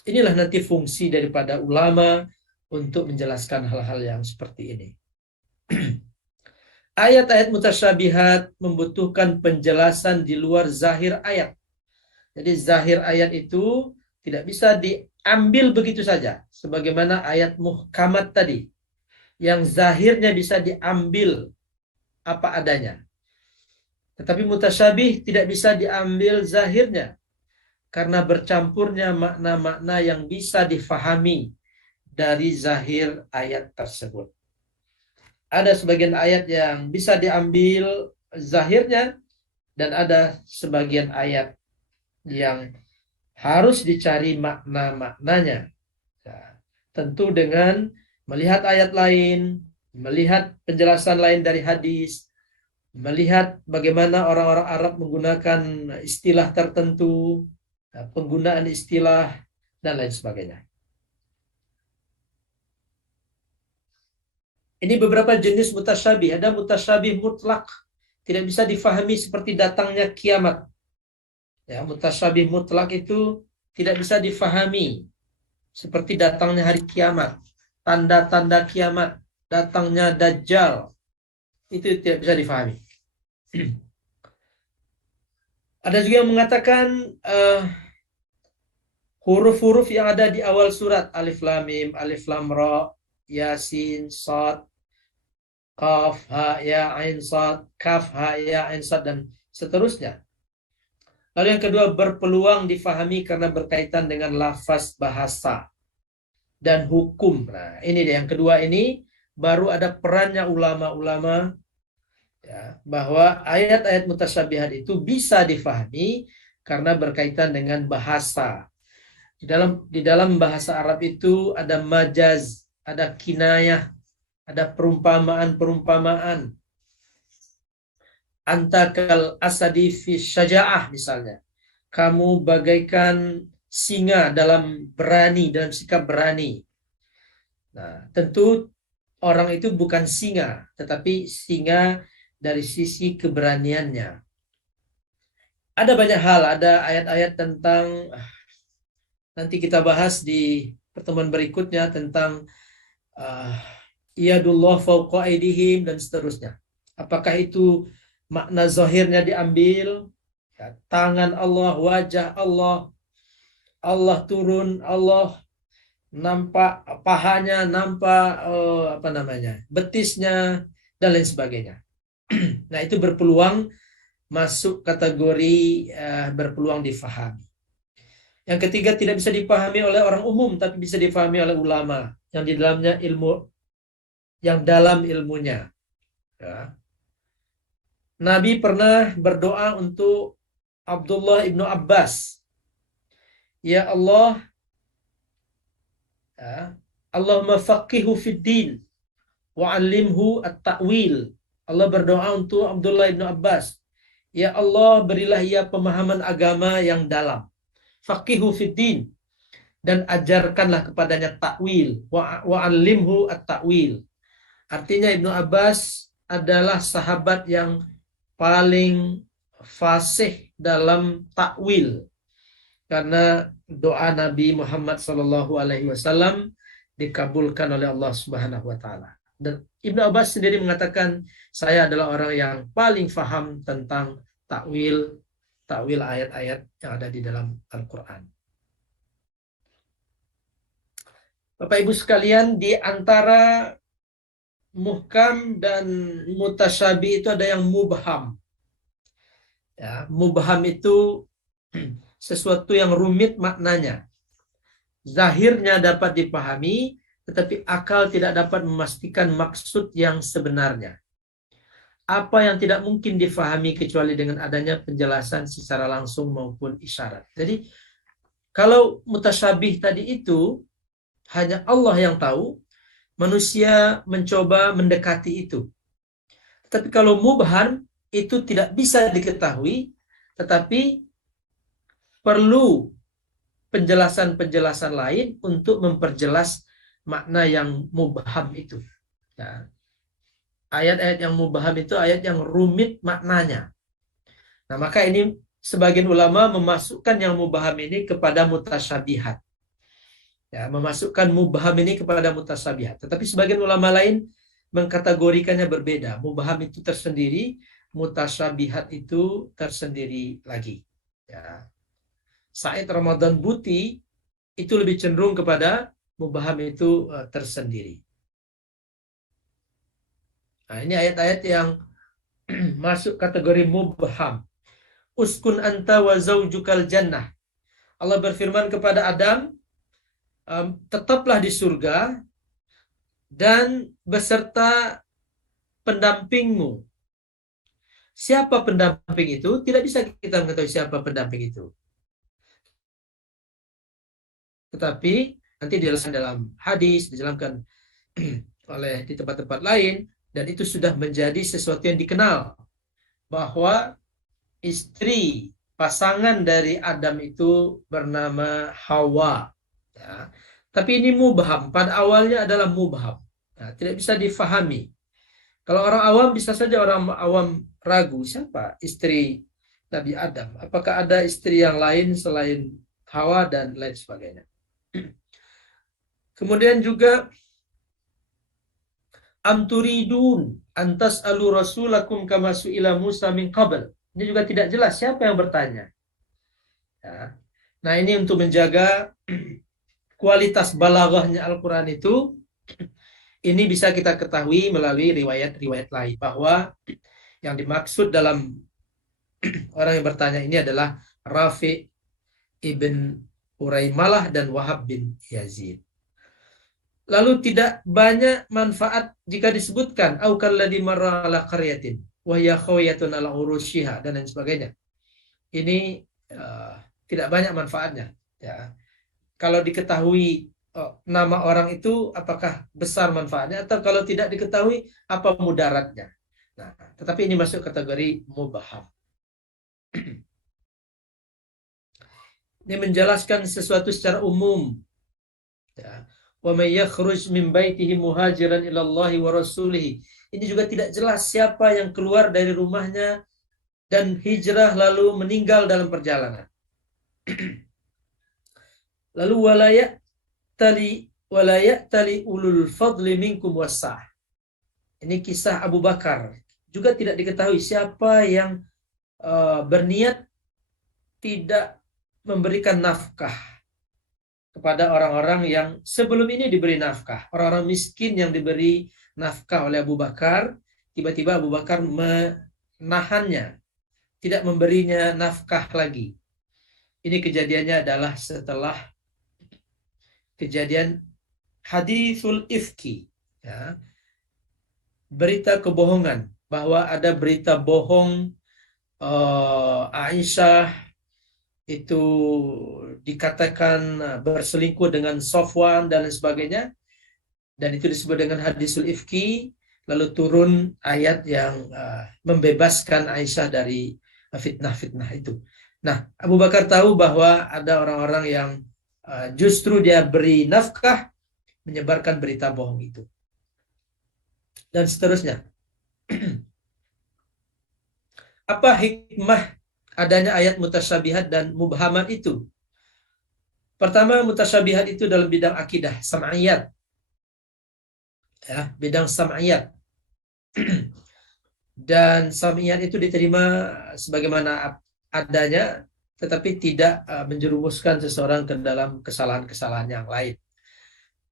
inilah nanti fungsi daripada ulama untuk menjelaskan hal-hal yang seperti ini. Ayat-ayat mutasyabihat membutuhkan penjelasan di luar zahir ayat. Jadi zahir ayat itu tidak bisa diambil begitu saja, sebagaimana ayat muhkamat tadi, yang zahirnya bisa diambil apa adanya. Tetapi mutasyabih tidak bisa diambil zahirnya, karena bercampurnya makna-makna yang bisa difahami dari zahir ayat tersebut. Ada sebagian ayat yang bisa diambil zahirnya, dan ada sebagian ayat yang harus dicari makna-maknanya. Nah, tentu dengan melihat ayat lain, melihat penjelasan lain dari hadis, melihat bagaimana orang-orang Arab menggunakan istilah tertentu, penggunaan istilah, dan lain sebagainya. Ini beberapa jenis mutasyabih. Ada mutasyabih mutlak, tidak bisa difahami seperti datangnya kiamat. Ya, mutasyabih mutlak itu tidak bisa difahami seperti datangnya hari kiamat, tanda-tanda kiamat, datangnya Dajjal, itu tidak bisa difahami. Ada juga yang mengatakan huruf-huruf yang ada di awal surat, alif lam mim, alif lam ra, yasin, sad, qaf, ha, ya, ain, sad, kaf, ha, ya, ain, sad, dan seterusnya. Lalu yang kedua, berpeluang difahami karena berkaitan dengan lafaz bahasa dan hukum. Nah, ini yang kedua, ini baru ada perannya ulama-ulama, ya, bahwa ayat-ayat mutasyabihat itu bisa difahami karena berkaitan dengan bahasa. Di dalam bahasa Arab itu ada majaz, ada kinayah, ada perumpamaan-perumpamaan. Antakal asadi fi syaja'ah misalnya. Kamu bagaikan singa dalam berani, dalam sikap berani. Nah, tentu orang itu bukan singa, tetapi singa dari sisi keberaniannya. Ada banyak hal, ada ayat-ayat tentang, nanti kita bahas di pertemuan berikutnya tentang yadullah fawqa aydihim dan seterusnya. Apakah itu makna zahirnya diambil? Ya, tangan Allah, wajah Allah, Allah turun, Allah nampak pahanya, nampak betisnya dan lain sebagainya. Nah, itu berpeluang masuk kategori berpeluang difahami. Yang ketiga, tidak bisa dipahami oleh orang umum, tapi bisa dipahami oleh ulama yang di dalamnya ilmu, yang dalam ilmunya. Ya. Nabi pernah berdoa untuk Abdullah ibnu Abbas. Ya Allah, ya, Allahumma faqihu fid din wa'allimhu at-ta'wil. Allah berdoa untuk Abdullah ibnu Abbas. Ya Allah, berilah ia pemahaman agama yang dalam. Faqihu fid din, dan ajarkanlah kepadanya takwil. Wa'allimhu at-ta'wil. Artinya Ibnu Abbas adalah sahabat yang paling fasih dalam takwil, karena doa Nabi Muhammad SAW dikabulkan oleh Allah Subhanahu wa taala. Dan Ibnu Abbas sendiri mengatakan, saya adalah orang yang paling faham tentang takwil ayat-ayat yang ada di dalam Al-Qur'an. Bapak Ibu sekalian, di antara muhkam dan mutasyabi itu ada yang mubham. Ya, mubham itu sesuatu yang rumit maknanya. Zahirnya dapat dipahami, tetapi akal tidak dapat memastikan maksud yang sebenarnya. Apa yang tidak mungkin difahami kecuali dengan adanya penjelasan secara langsung maupun isyarat. Jadi, kalau mutasyabih tadi itu hanya Allah yang tahu, manusia mencoba mendekati itu. Tapi kalau mubham itu tidak bisa diketahui, tetapi perlu penjelasan-penjelasan lain untuk memperjelas makna yang mubham itu. Ya. Ayat-ayat yang mubham itu ayat yang rumit maknanya. Nah, maka ini sebagian ulama memasukkan yang mubham ini kepada mutasyabihat. Ya, memasukkan mubham ini kepada mutasyabihat. Tetapi sebagian ulama lain mengkategorikannya berbeda. Mubham itu tersendiri, mutasyabihat itu tersendiri lagi. Ya. Said Ramadan Buti itu lebih cenderung kepada mubham itu tersendiri. Nah, ini ayat-ayat yang masuk kategori mubham. Uskun anta wa zaujukal jannah. Allah berfirman kepada Adam, tetaplah di surga dan beserta pendampingmu. Siapa pendamping itu? Tidak bisa kita mengetahui siapa pendamping itu. Tetapi nanti dijelaskan dalam hadis, dijelaskan oleh di tempat-tempat lain, dan itu sudah menjadi sesuatu yang dikenal bahwa istri pasangan dari Adam itu bernama Hawa. Ya. Tapi ini mubham, pada awalnya adalah mubham. Nah, tidak bisa difahami. Kalau orang awam, bisa saja orang awam ragu, siapa istri Nabi Adam? Apakah ada istri yang lain selain Hawa dan lain sebagainya? Kemudian juga am turidun antas alu rasulakum kama su'ila Musa min qabl. Ini juga tidak jelas siapa yang bertanya. Ya. Nah, ini untuk menjaga kualitas balaghahnya Al-Quran itu, ini bisa kita ketahui melalui riwayat-riwayat lain, bahwa yang dimaksud dalam orang yang bertanya ini adalah Rafi ibn Uraimalah dan Wahab bin Yazid. Lalu tidak banyak manfaat jika disebutkan au kalladzi marra ala qaryatin wa hiya khawiyatun ala urushiha dan lain sebagainya. Ini tidak banyak manfaatnya, ya. Kalau diketahui nama orang itu, apakah besar manfaatnya, atau kalau tidak diketahui apa mudaratnya. Nah, tetapi ini masuk kategori mubaham. Ini menjelaskan sesuatu secara umum. Ya. Wa may yakhruj min baitihi muhajiran ila Allah wa rasulih. Ini juga tidak jelas siapa yang keluar dari rumahnya dan hijrah lalu meninggal dalam perjalanan. Lalu wala ya'tali ulul fadli minkum wasah. Ini kisah Abu Bakar. Juga tidak diketahui siapa yang berniat tidak memberikan nafkah kepada orang-orang yang sebelum ini diberi nafkah. Orang-orang miskin yang diberi nafkah oleh Abu Bakar, tiba-tiba Abu Bakar menahannya, tidak memberinya nafkah lagi. Ini kejadiannya adalah setelah kejadian hadithul ifki, ya, berita kebohongan, bahwa ada berita bohong Aisyah itu dikatakan berselingkuh dengan Sofwan dan lain sebagainya, dan itu disebut dengan hadisul ifki. Lalu turun ayat yang membebaskan Aisyah dari fitnah-fitnah itu. Nah, Abu Bakar tahu bahwa ada orang-orang yang justru dia beri nafkah menyebarkan berita bohong itu, dan seterusnya. Apa hikmah adanya ayat mutasyabihat dan mubhamat itu? Pertama, mutasyabihat itu dalam bidang akidah, sam'iyat, ya, bidang sam'iyat. Dan sam'iyat itu diterima sebagaimana adanya, tetapi tidak menjerumuskan seseorang ke dalam kesalahan-kesalahan yang lain.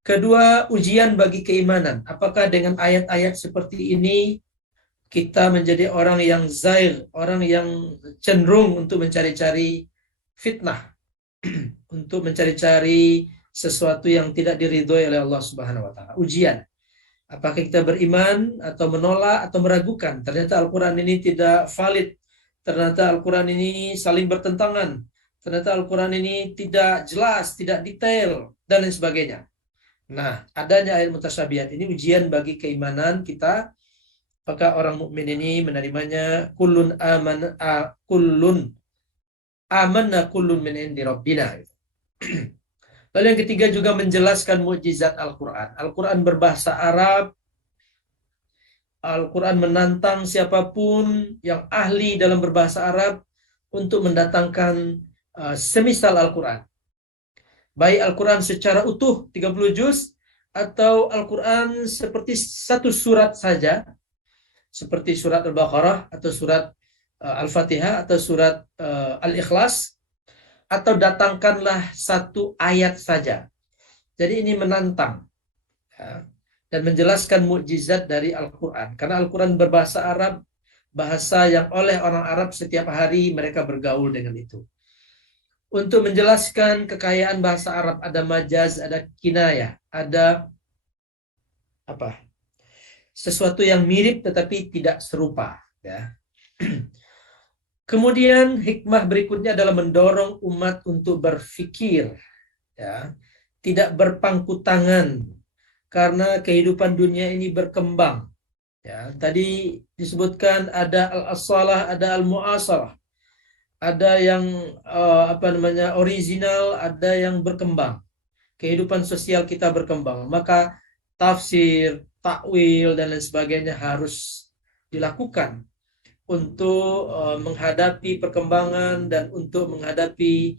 Kedua, ujian bagi keimanan. Apakah dengan ayat-ayat seperti ini kita menjadi orang yang zair, orang yang cenderung untuk mencari-cari fitnah, untuk mencari-cari sesuatu yang tidak diridhoi oleh Allah Subhanahu wa taala. Ujian. Apakah kita beriman atau menolak atau meragukan? Ternyata Al-Quran ini tidak valid. Ternyata Al-Quran ini saling bertentangan. Ternyata Al-Quran ini tidak jelas, tidak detail, dan lain sebagainya. Nah, adanya ayat mutasyabihat ini ujian bagi keimanan kita. Apakah orang mukmin ini menerimanya? Kullun amanna kullun min indi rabbina. Lalu yang ketiga juga menjelaskan mukjizat Al-Quran. Al-Quran berbahasa Arab. Al-Quran menantang siapapun yang ahli dalam berbahasa Arab untuk mendatangkan semisal Al-Quran. Baik Al-Quran secara utuh 30 juz atau Al-Quran seperti satu surat saja, seperti surat Al-Baqarah atau surat Al-Fatihah atau surat Al-Ikhlas, atau datangkanlah satu ayat saja. Jadi ini menantang, ya, dan menjelaskan mukjizat dari Al-Quran. Karena Al-Quran berbahasa Arab, bahasa yang oleh orang Arab setiap hari mereka bergaul dengan itu. Untuk menjelaskan kekayaan bahasa Arab, ada majaz, ada kinayah, ada sesuatu yang mirip tetapi tidak serupa, ya. Kemudian hikmah berikutnya adalah mendorong umat untuk berfikir, ya, tidak berpangku tangan, karena kehidupan dunia ini berkembang. Ya, tadi disebutkan ada al-asalah, ada al-mu'asarah, ada yang original, ada yang berkembang. Kehidupan sosial kita berkembang, maka tafsir, takwil dan lain sebagainya harus dilakukan untuk menghadapi perkembangan dan untuk menghadapi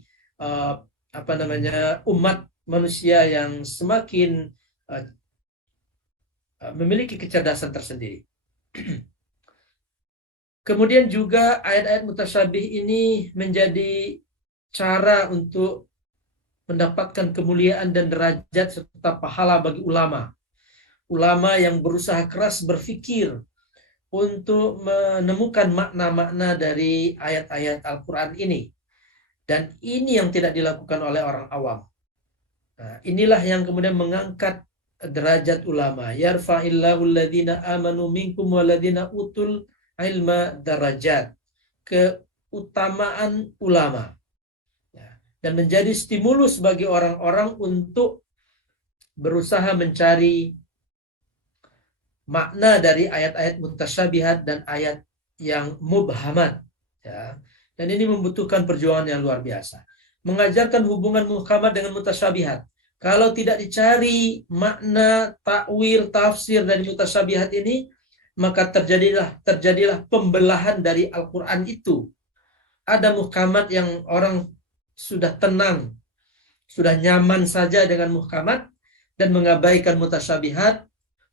umat manusia yang semakin memiliki kecerdasan tersendiri. Kemudian juga ayat-ayat mutasyabih ini menjadi cara untuk mendapatkan kemuliaan dan derajat serta pahala bagi ulama. Ulama yang berusaha keras berfikir untuk menemukan makna-makna dari ayat-ayat Al-Quran ini. Dan ini yang tidak dilakukan oleh orang awam. Nah, inilah yang kemudian mengangkat derajat ulama. Yarfa'illahu alladhina amanu minkum walladhina utul ilma darajat. Keutamaan ulama. Dan menjadi stimulus bagi orang-orang untuk berusaha mencari makna dari ayat-ayat mutasyabihat dan ayat yang mubhamat, ya. Dan ini membutuhkan perjuangan yang luar biasa. Mengajarkan hubungan muhkamat dengan mutasyabihat. Kalau tidak dicari makna, takwil, tafsir dari mutasyabihat ini, maka terjadilah pembelahan dari Al-Quran itu. Ada muhkamat yang orang sudah tenang, sudah nyaman saja dengan muhkamat, dan mengabaikan mutasyabihat,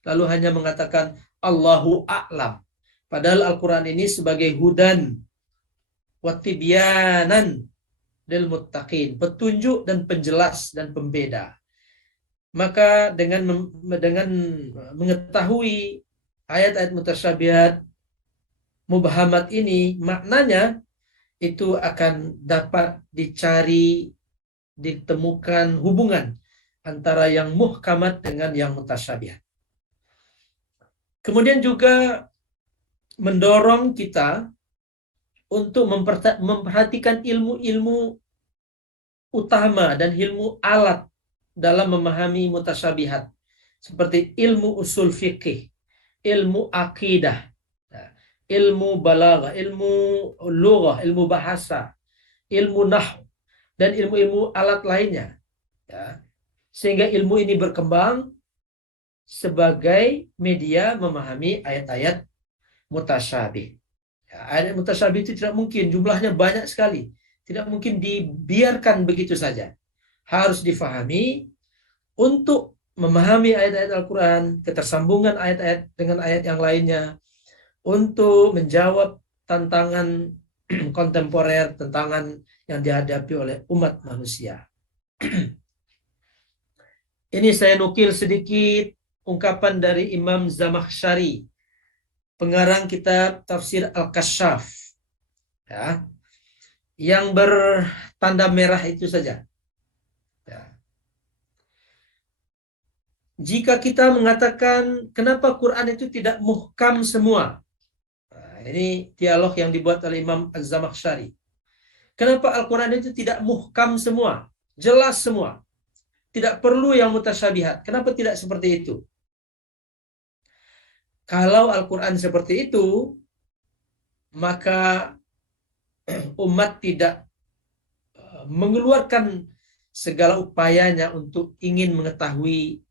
lalu hanya mengatakan Allahu a'lam. Padahal Al-Quran ini sebagai hudan wa tibyanan lil muttaqin, petunjuk dan penjelas dan pembeda. Maka dengan mengetahui ayat-ayat mutasyabihat, mubhamat ini, maknanya itu akan dapat ditemukan hubungan antara yang muhkamat dengan yang mutasyabihat. Kemudian juga mendorong kita untuk memperhatikan ilmu-ilmu utama dan ilmu alat dalam memahami mutasyabihat, seperti ilmu usul fikih, ilmu akidah, ilmu balaghah, ilmu lughah, ilmu bahasa, ilmu nahwu, dan ilmu-ilmu alat lainnya. Ya. Sehingga ilmu ini berkembang sebagai media memahami ayat-ayat mutasyabih. Ya, ayat mutasyabih itu tidak mungkin, jumlahnya banyak sekali. Tidak mungkin dibiarkan begitu saja. Harus difahami untuk memahami ayat-ayat Al-Quran, ketersambungan ayat-ayat dengan ayat yang lainnya, untuk menjawab tantangan kontemporer, tantangan yang dihadapi oleh umat manusia. Ini saya nukil sedikit ungkapan dari Imam Zamakhsyari, pengarang kitab Tafsir Al-Kasyaf, ya, yang bertanda merah itu saja. Ya. Jika kita mengatakan kenapa Quran itu tidak muhkam semua, nah, ini dialog yang dibuat oleh Imam Az-Zamakhsyari. Kenapa Al-Quran itu tidak muhkam semua, jelas semua, tidak perlu yang mutasyabihat? Kenapa tidak seperti itu? Kalau Al-Quran seperti itu, maka umat tidak mengeluarkan segala upayanya untuk ingin mengetahui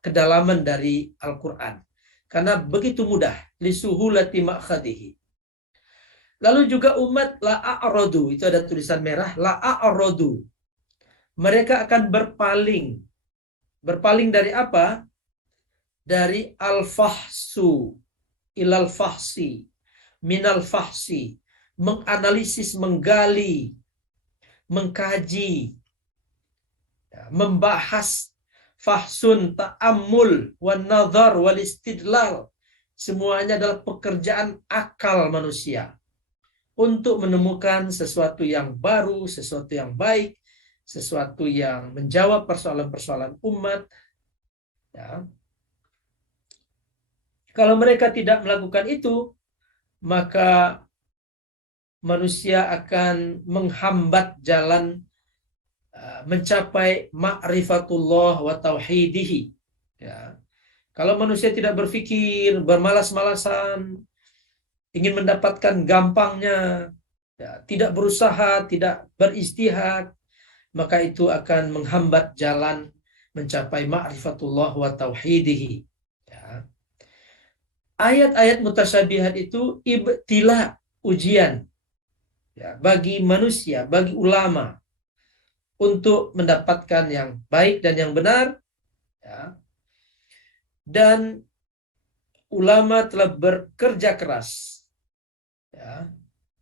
kedalaman dari Al-Quran. Karena begitu mudah, lisuhulati ma'khadihi. Lalu juga umat la'a'rodu, itu ada tulisan merah, la'a'rodu. Mereka akan berpaling. Berpaling dari apa? Dari al-fahsu ilal fahsi, minal fahsi, menganalisis, menggali, mengkaji, membahas, fahsun, ta'ammul, wan nazar, wal istidlal. Semuanya adalah pekerjaan akal manusia untuk menemukan sesuatu yang baru, sesuatu yang baik, sesuatu yang menjawab persoalan-persoalan umat. Ya. Kalau mereka tidak melakukan itu, maka manusia akan menghambat jalan mencapai ma'rifatullah wa tauhidihi. Ya. Kalau manusia tidak berpikir, bermalas-malasan, ingin mendapatkan gampangnya, ya, tidak berusaha, tidak beristihad, maka itu akan menghambat jalan mencapai ma'rifatullah wa tauhidihi. Ya. Ayat-ayat mutasyabihat itu ibtila, ujian, ya, bagi manusia, bagi ulama, untuk mendapatkan yang baik dan yang benar. Ya. Dan ulama telah bekerja keras, ya,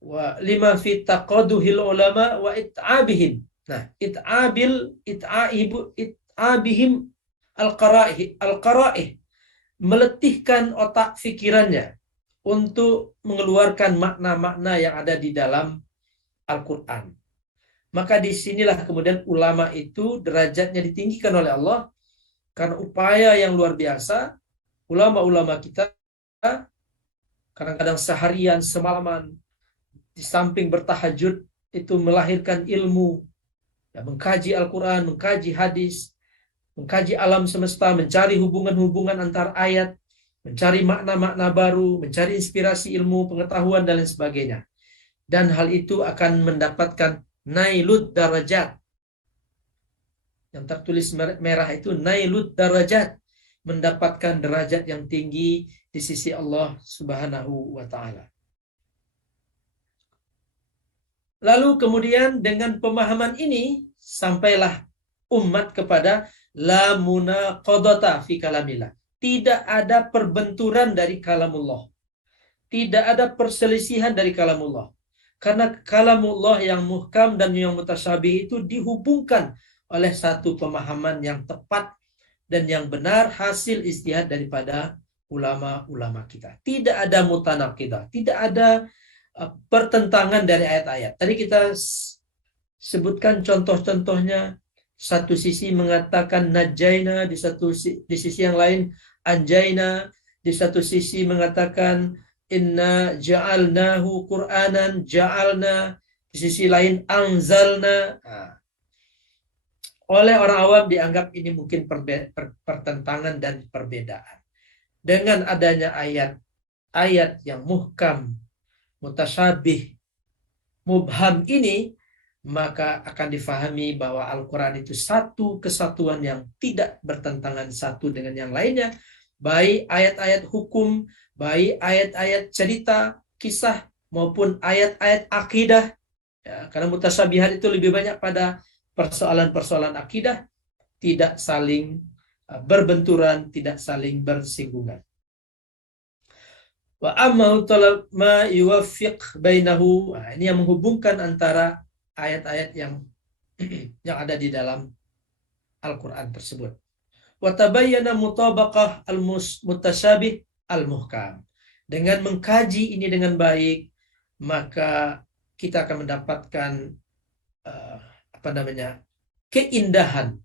wa lima fi taqaduhil ulama wa it'abihim. Nah, it'abihim al-qara'ih, meletihkan otak fikirannya untuk mengeluarkan makna-makna yang ada di dalam Al-Quran. Maka disinilah kemudian ulama itu derajatnya ditinggikan oleh Allah karena upaya yang luar biasa. Ulama-ulama kita kadang-kadang seharian, semalaman, di samping bertahajud, itu melahirkan ilmu, ya, mengkaji Al-Quran, mengkaji hadis, mengkaji alam semesta, mencari hubungan-hubungan antar ayat, mencari makna-makna baru, mencari inspirasi ilmu, pengetahuan, dan lain sebagainya. Dan hal itu akan mendapatkan nailud darajat. Yang tertulis merah itu nailud darajat, mendapatkan derajat yang tinggi di sisi Allah Subhanahu wa Ta'ala. Lalu kemudian dengan pemahaman ini sampailah umat kepada La munaqadata fi kalamillah. Tidak ada perbenturan dari kalamullah. Tidak ada perselisihan dari kalamullah. Karena kalamullah yang muhkam dan yang mutasyabih itu dihubungkan oleh satu pemahaman yang tepat dan yang benar hasil ijtihad daripada ulama-ulama kita. Tidak ada mutanaqidah, tidak ada pertentangan dari ayat-ayat. Tadi kita sebutkan contoh-contohnya. Satu sisi mengatakan najaina, di sisi yang lain anjaina, di satu sisi mengatakan inna ja'alnahu Qur'anan ja'alna, di sisi lain anzalna. Oleh orang awam dianggap ini mungkin pertentangan dan perbedaan. Dengan adanya ayat-ayat yang muhkam, mutasyabih, mubham ini, maka akan difahami bahwa Al-Quran itu satu kesatuan yang tidak bertentangan satu dengan yang lainnya, baik ayat-ayat hukum, baik ayat-ayat cerita, kisah, maupun ayat-ayat akidah. Ya, karena mutasyabihat itu lebih banyak pada persoalan-persoalan akidah, tidak saling berbenturan, tidak saling bersinggungan. Wa amma ma yuwaffiq bainahu, ini yang menghubungkan antara ayat-ayat yang ada di dalam Al-Quran tersebut. Wa tabayyana mutabaqah al-mutasyabih al-muhkam. Dengan mengkaji ini dengan baik, maka kita akan mendapatkan keindahan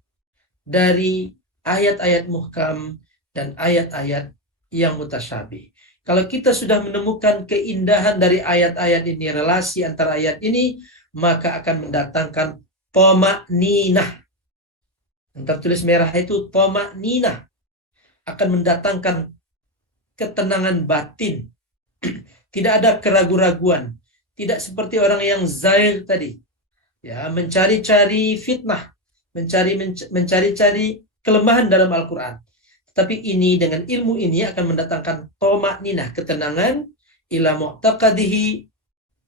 dari ayat-ayat muhkam dan ayat-ayat yang mutasyabih. Kalau kita sudah menemukan keindahan dari ayat-ayat ini, relasi antara ayat ini, maka akan mendatangkan toma'ninah. Yang tertulis merah itu toma'ninah. Akan mendatangkan ketenangan batin. Tidak ada keraguan-raguan. Tidak seperti orang yang zair tadi. Ya, mencari-cari fitnah. Mencari-cari kelemahan dalam Al-Quran. Tapi ini, dengan ilmu ini akan mendatangkan toma'ninah, ketenangan, ila mu'taqadihi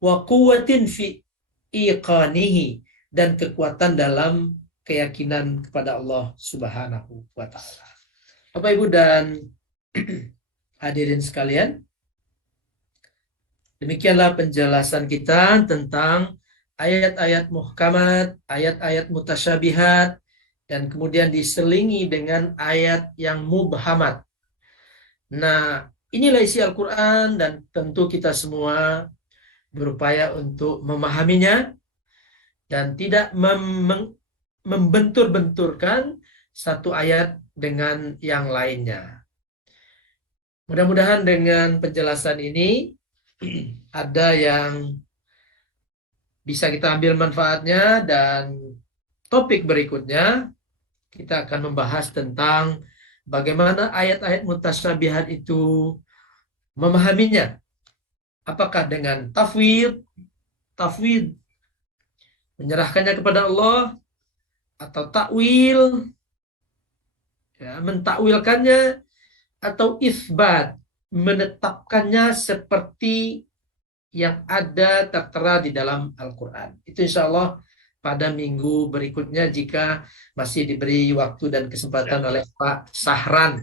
wa quwwatin fi iqanihi, dan kekuatan dalam keyakinan kepada Allah Subhanahu wa taala. Bapak Ibu dan hadirin sekalian, demikianlah penjelasan kita tentang ayat-ayat muhkamat, ayat-ayat mutasyabihat, dan kemudian diselingi dengan ayat yang mubhamat. Nah, inilah isi Al-Quran, dan tentu kita semua berupaya untuk memahaminya dan tidak membentur-benturkan satu ayat dengan yang lainnya. Mudah-mudahan dengan penjelasan ini ada yang bisa kita ambil manfaatnya, dan topik berikutnya kita akan membahas tentang bagaimana ayat-ayat mutasyabihat itu memahaminya. Apakah dengan tafwid, menyerahkannya kepada Allah, atau takwil, ya, mentakwilkannya, atau isbat, menetapkannya seperti yang ada tertera di dalam Al-Quran. Itu insya Allah pada minggu berikutnya, jika masih diberi waktu dan kesempatan oleh Pak Sahran.